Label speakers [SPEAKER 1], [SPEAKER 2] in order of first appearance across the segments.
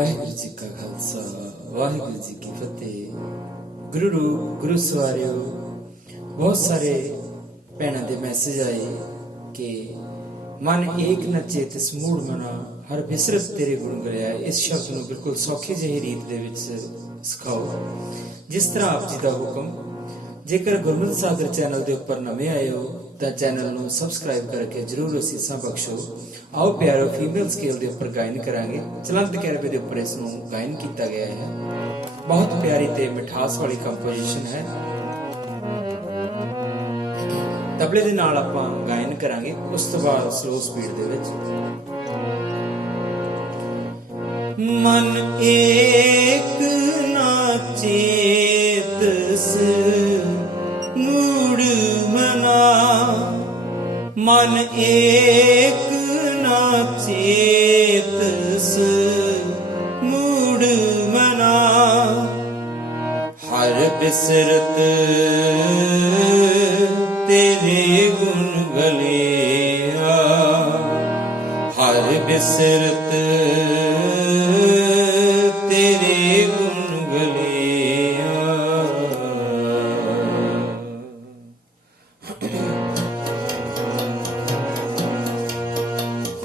[SPEAKER 1] ਵਾਹਿਗੁਰੂ ਜੀ ਕਾ ਖਾਲਸਾ ਵਾਹਿਗੁਰੂ ਜੀ ਕੀ ਫਤਿਹ ਗੁਰੂ ਗੁਰੂ ਸਵਾਰਿਓ ਬਹੁਤ ਸਾਰੇ ਭੈਣਾਂ ਦੇ ਮੈਸੇਜ ਆਏ ਕਿ ਮਨ ਏਕ ਨ ਚੇਤਿਸ ਮੂੜ ਮਨਾ, ਹਰ ਬਿਸਰਤ ਤੇਰੇ ਗੁਣ ਗਲਿਆ ਇਸ ਸ਼ਬਦ ਨੂੰ ਬਿਲਕੁਲ ਸੌਖੀ ਜਿਹੀ ਰੀਤ ਦੇ ਵਿੱਚ ਸਿਖਾਓ। ਜਿਸ ਤਰ੍ਹਾਂ ਆਪ ਜੀ ਦਾ ਹੁਕਮ, ਜੇਕਰ ਗੁਰਮਤਿ ਸਾਗਰ ਚੈਨਲ ਦੇ ਉੱਪਰ ਨਵੇਂ ਆਏ ਹੋ, ਤਾਂ ਚੈਨਲ ਨੂੰ ਸਬਸਕ੍ਰਾਈਬ ਕਰਕੇ ਜਰੂਰ ਅਸੀਸਾਂ ਬਖਸ਼ੋ। ਆਓ ਪਿਆਰੋ ਫੀਮੇਲ ਸਕੇਲ ਦੇ ਉੱਪਰ ਗਾਇਨ ਕਰਾਂਗੇ। ਚਲੰਤ ਕੈਰਵੇ ਦੇ ਉੱਪਰ ਇਸ ਨੂੰ ਗਾਇਨ ਕੀਤਾ ਗਿਆ ਹੈ। ਬਹੁਤ ਪਿਆਰੀ ਤੇ ਮਿਠਾਸ ਵਾਲੀ ਕੰਪੋਜੀਸ਼ਨ ਹੈ। ਤਬਲੇ ਦੇ ਨਾਲ ਆਪਾਂ ਗਾਇਨ ਕਰਾਂਗੇ ਉਸ ਤੋਂ ਬਾਅਦ ਸਲੋ ਸਪੀਡ ਦੇ ਵਿੱਚ। ਮਨ ਏਕ ਨਾ ਚੇਤਸ ਮੂੜ ਮਨਾ। ਮਨ ਏਕ ਨਾ ਚੇਤਸ ਮੂੜ ਮਨਾ। ਹਰ ਬਿਸਰਤ ਸਿਰਤ ਤੇਰੇ ਗੁਣ ਗਲਿਆ।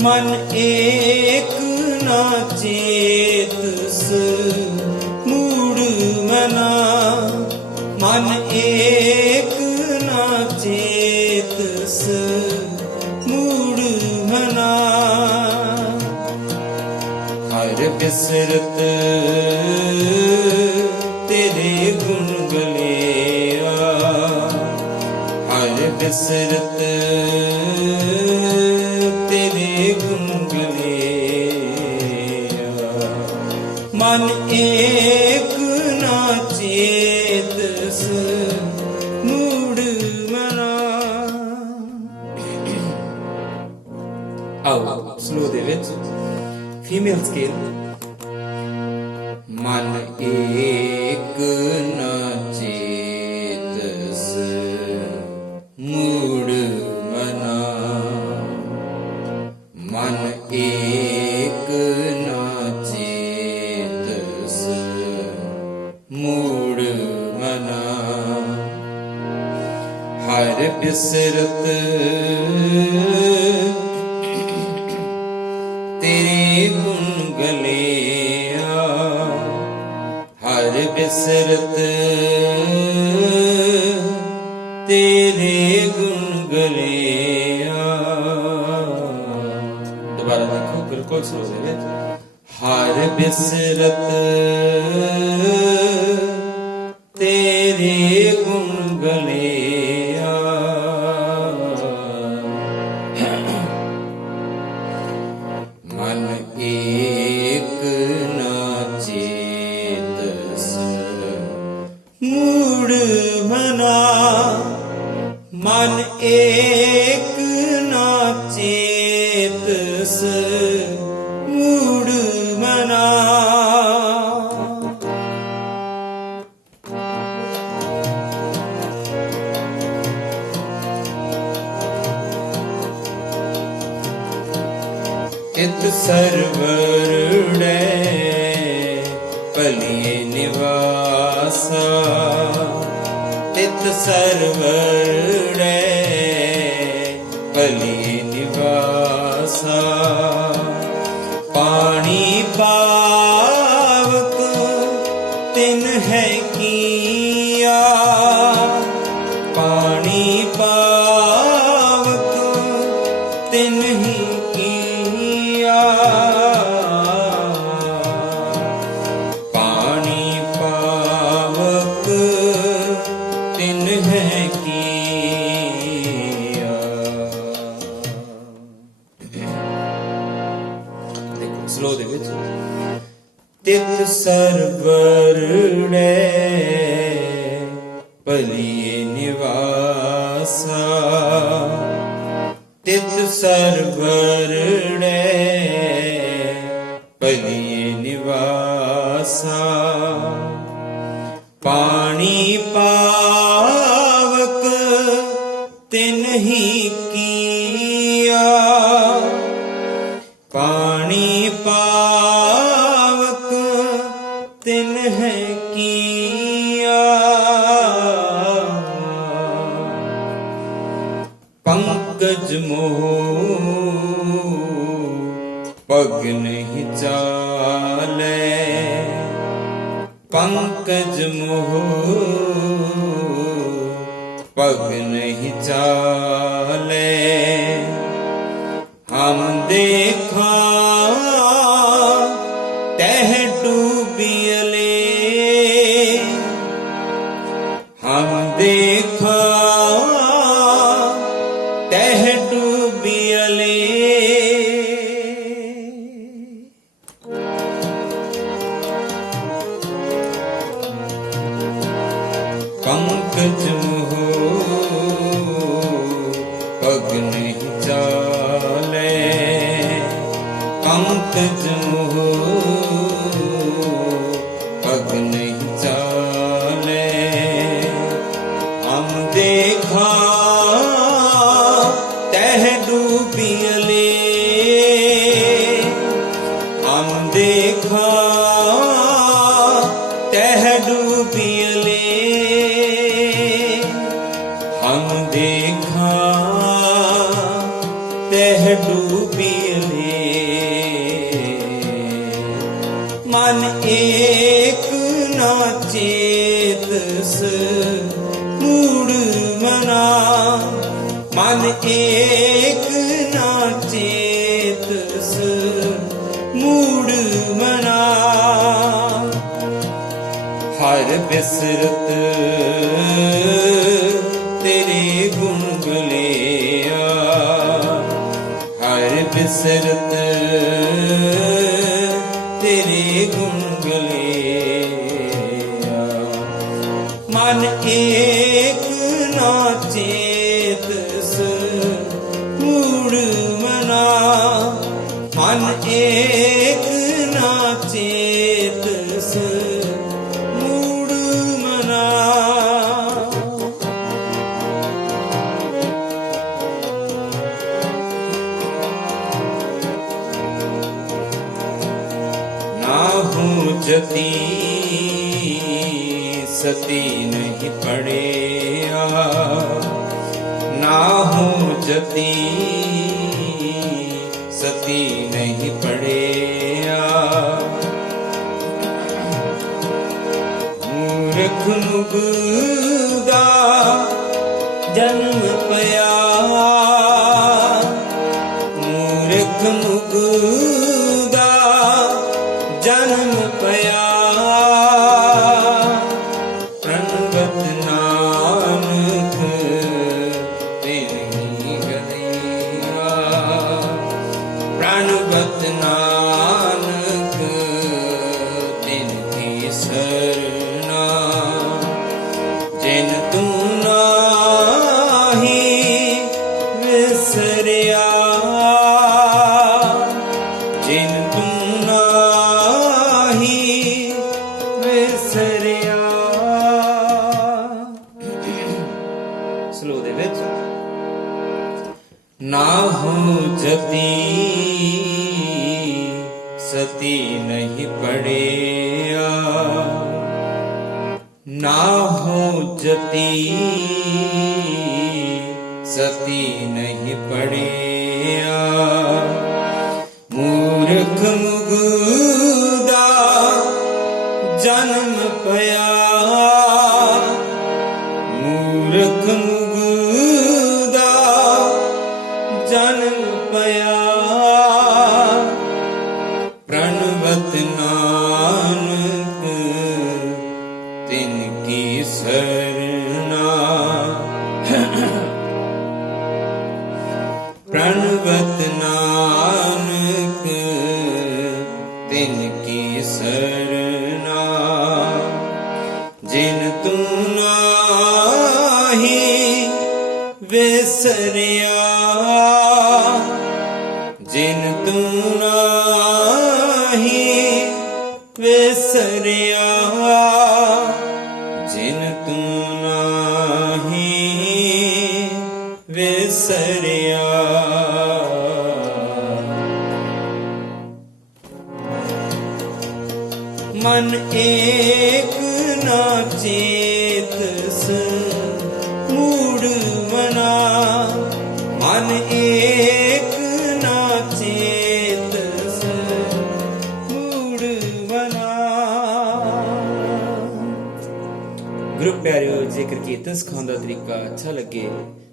[SPEAKER 1] ਮਨ ਏਕ ਨਾ ਚੇਤਸ ਮੂੜ ਮਨਾ। ਮਨ ਏਕ ਨਾ ਚੇਤਸ ਮੂੜ ਮਨਾ। ਹਰ ਬਿਸਰਤ ਤੇਰੇ ਗੁਣ ਗਲਿਆ ਹਰ ਬਿਸਰਤ ਤੇਰੇ ਗੁਣ ਗਲਿਆ ਮਨ ਏਕ ਨਾ ਚੇਤਸ ਮੂੜ ਮਨਾ ਆਓ ਸਲੋ ਦੇ ਵਿੱਚ ਫੀਮੇਲ ਸਕੇਲ ਮਨ ਏਕ ਨ ਚੇਤਸ ਮੂੜ ਮਨਾ। ਮਨ ਏਕ ਨ ਚੇਤਸ ਮੂੜ ਮਨਾ। ਹਰ ਬਿਸਰਤ ਬਿਸਰਤ ਤੇਰੇ ਗੁਣ ਗਲਿਆ ਦੁਬਾਰਾ ਦੇਖੋ ਬਿਲਕੁਲ ਸਲੋ ਦੇ ਵਿੱਚ ਹਰ ਬਿਸਰਤ ਇਤ ਸਰਵਰੜੈ ਭਲੀਏ ਨਿਵਾਸਾ। ਇਤ ਸਰਵਰੜੈ ਭਲੀਏ ਨਿਵਾਸਾ। ਭਲੀਏ ਨਿਵਾਸਾ। ਤਿਤ ਸਰਵਰੜੈ ਭਲੀਏ ਨਿਵਾਸਾ। ਪਾਣੀ ਪਾਵਕ ਤਿਨ ਕੀਆ।
[SPEAKER 2] ਪੰਕਜ ਮੋਹ ਪਗ ਨਹੀਂ ਚਾਲੇ ਪੰਕਜ ਮੋਹ। ਪਗ ਨਹੀਂ ਚਾਲੇ। ਪਗ ਨਹੀਂ ਚਾਲੇ ਪੰਕਜ ਮੋਹ ਚੇਤਸ ਮੂੜ ਮਨਾ। ਮਨ ਏਕ ਨਾ ਚੇਤਸ ਮੂੜ ਮਨਾ। ਹਰ ਬਿਸਰਤ ਤੇਰੇ ਗੁਣ ਗਲਿਆ ਹਰ ਬਿਸਰਤ ਮਨ ਏਕ ਨਾ ਚੇਤਸ ਮੂੜ ਮਨਾ। ਨਾ ਹੂੰ ਜਤੀ ਸਤੀ ਨਹੀਂ ਪੜਿਆ। ਨਾ ਹੂੰ ਜਤੀ ਸਤੀ ਮੂਰਖ ਮੁਗਦਾ ਜਨਮ ਪਿਆ। ਮੂਰਖ ਮੁਗਦਾ ਹੋ ਸਤੀ ਨਹੀਂ ਪੜਿਆ। ਮੂਰਖ ਮੁਗਦਾ ਜਨਮ ਪਿਆ। ਮੂਰਖ ਮੁਗਦਾ ਜਨਮ ਪਿਆ। ਕੀ ਸਰਨਾ। ਜਿਨ ਤੂੰ ਨਾਹੀ ਵਿਸਰਿਆ। ਜਿਨ ਤੂੰ ਨਾਹੀ ਵਿਸਰਿਆ। ਜਿਨ ਤੂੰ ਨਾਹੀ ਵਿਸਰਿਆ। ਏਕ ਨਾ ਚੇਤਸ ਮੂੜ ਮਨਾ। ਮਨ ਏਕ ਨਾ ਚੇਤ ਮੂੜ ਬਨਾ
[SPEAKER 1] ਗੁਰੂ ਪਿਆਰਿਓ, ਜੇਕਰ ਕੀਰਤਨ ਸਿਖਾਉਣ ਦਾ ਤਰੀਕਾ ਅੱਛਾ ਲੱਗੇ,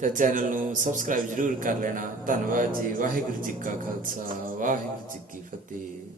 [SPEAKER 1] ਤਾਂ ਚੈਨਲ ਨੂੰ ਸਬਸਕ੍ਰਾਈਬ ਜਰੂਰ ਕਰ ਲੈਣਾ। ਧੰਨਵਾਦ ਜੀ। ਵਾਹਿਗੁਰੂ ਜੀ ਕਾ ਖਾਲਸਾ। ਵਾਹਿਗੁਰੂ ਜੀ ਕੀ ਫਤਿਹ।